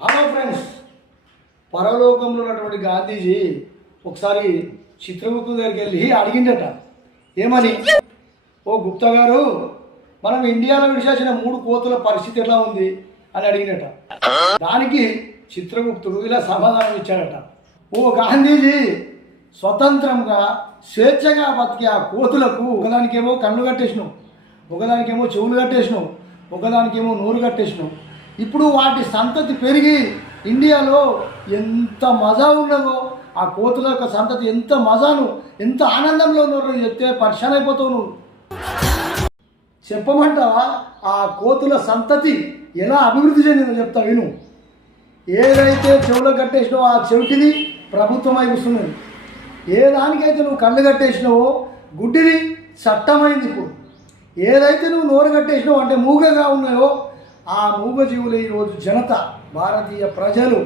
Hello friends, పరలోకంలో ఉన్నటువంటి గాంధీజీ ఒకసారి చిత్రగుప్తు దగ్గరికి వెళ్ళి అడిగిందట. ఏమని? ఓ గుప్తా గారు, మనం ఇండియాలో విడిచేసిన 3 కోతుల పరిస్థితి ఎలా ఉంది అని అడిగినట. దానికి చిత్రగుప్తుడు ఇలా సమాధానం ఇచ్చాడట. ఓ గాంధీజీ, స్వతంత్రంగా స్వేచ్ఛగా బతికే ఆ కోతులకు ఒకదానికేమో కళ్ళు కట్టేసినావు, ఒకదానికేమో చెవులు కట్టేసినావు, ఒకదానికేమో నోరు కట్టేసినావు. ఇప్పుడు వాటి సంతతి పెరిగి ఇండియాలో ఎంత మజా ఉన్నదో, ఆ కోతుల యొక్క సంతతి ఎంత మజాను, ఎంత ఆనందంలో ఉన్నారో చెప్తే పరిశాన్ అయిపోతావు నువ్వు. చెప్పమంటావా ఆ కోతుల సంతతి ఎలా అభివృద్ధి చెందిందో చెప్తా విను. ఏదైతే చెవులో కట్టేసినావో ఆ చెవిటిది ప్రభుత్వమై కూర్చున్నది. ఏ దానికైతే నువ్వు కళ్ళు కట్టేసినావో గుడ్డిది చట్టమైంది. ఇప్పుడు ఏదైతే నువ్వు నోరు కట్టేసినావో అంటే మూగగా ఉన్నాయో ఆ మూగజీవులు ఈరోజు జనత, భారతీయ ప్రజలు.